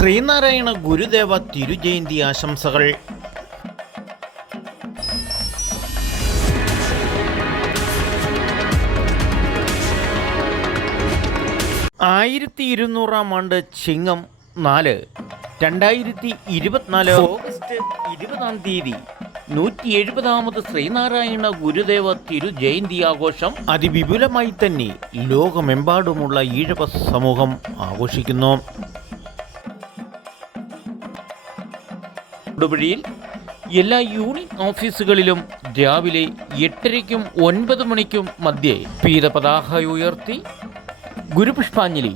ശ്രീനാരായണ ഗുരുദേവ തിരുജയന്തി ആശംസകൾ. 1200 ആണ്ട് ചിങ്ങം 4 2024 ഓഗസ്റ്റ് 20 170ാമത് ശ്രീനാരായണ ഗുരുദേവ തിരുജയന്തി ആഘോഷം അതിവിപുലമായി തന്നെ ലോകമെമ്പാടുമുള്ള ഈഴവ സമൂഹം ആഘോഷിക്കുന്നു. തൊടുപുഴയിൽ എല്ലാ യൂണിയൻ ഓഫീസുകളിലും രാവിലെ 8:30ക്കും 9 മണിക്കും മധ്യേ പീതപതാക ഉയർത്തി ഗുരുപുഷ്പാഞ്ജലി,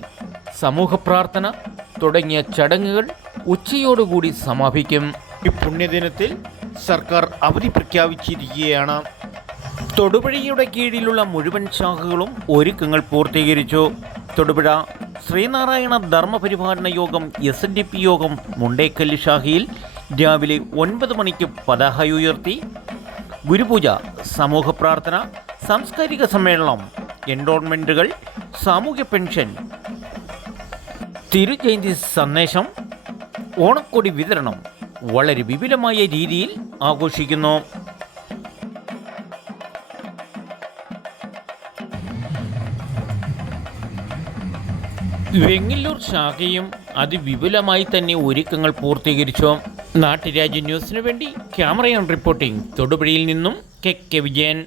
സമൂഹ പ്രാർത്ഥന തുടങ്ങിയ ചടങ്ങുകൾ ഉച്ചയോടുകൂടി സമാപിക്കും. ഈ പുണ്യദിനത്തിൽ സർക്കാർ അവധി പ്രഖ്യാപിച്ചിരിക്കുകയാണ്. തൊടുപുഴയുടെ കീഴിലുള്ള മുഴുവൻ ശാഖകളും ഒരുക്കങ്ങൾ പൂർത്തീകരിച്ചു. തൊടുപുഴ ശ്രീനാരായണ ധർമ്മപരിപാലന യോഗം SNDP യോഗം മുണ്ടേക്കല്ല് ശാഖയിൽ രാവിലെ 9 മണിക്ക് പതാക ഉയർത്തി ഗുരുപൂജ, സമൂഹ പ്രാർത്ഥന, സാംസ്കാരിക സമ്മേളനം, എൻഡോൺമെൻറ്റുകൾ, സാമൂഹ്യ പെൻഷൻ, തിരുജയന്തി സന്ദേശം, ഓണക്കോടി വിതരണം വളരെ വിപുലമായ രീതിയിൽ ആഘോഷിക്കുന്നു. വെങ്ങല്ലൂർ ശാഖയും അതിവിപുലമായി തന്നെ ഒരുക്കങ്ങൾ പൂർത്തീകരിച്ചു. നാട്ടുരാജ്യ ന്യൂസിനു വേണ്ടി ക്യാമറ ആൻഡ് റിപ്പോർട്ടിംഗ് തൊടുപുഴയിൽ നിന്നും KK വിജയൻ.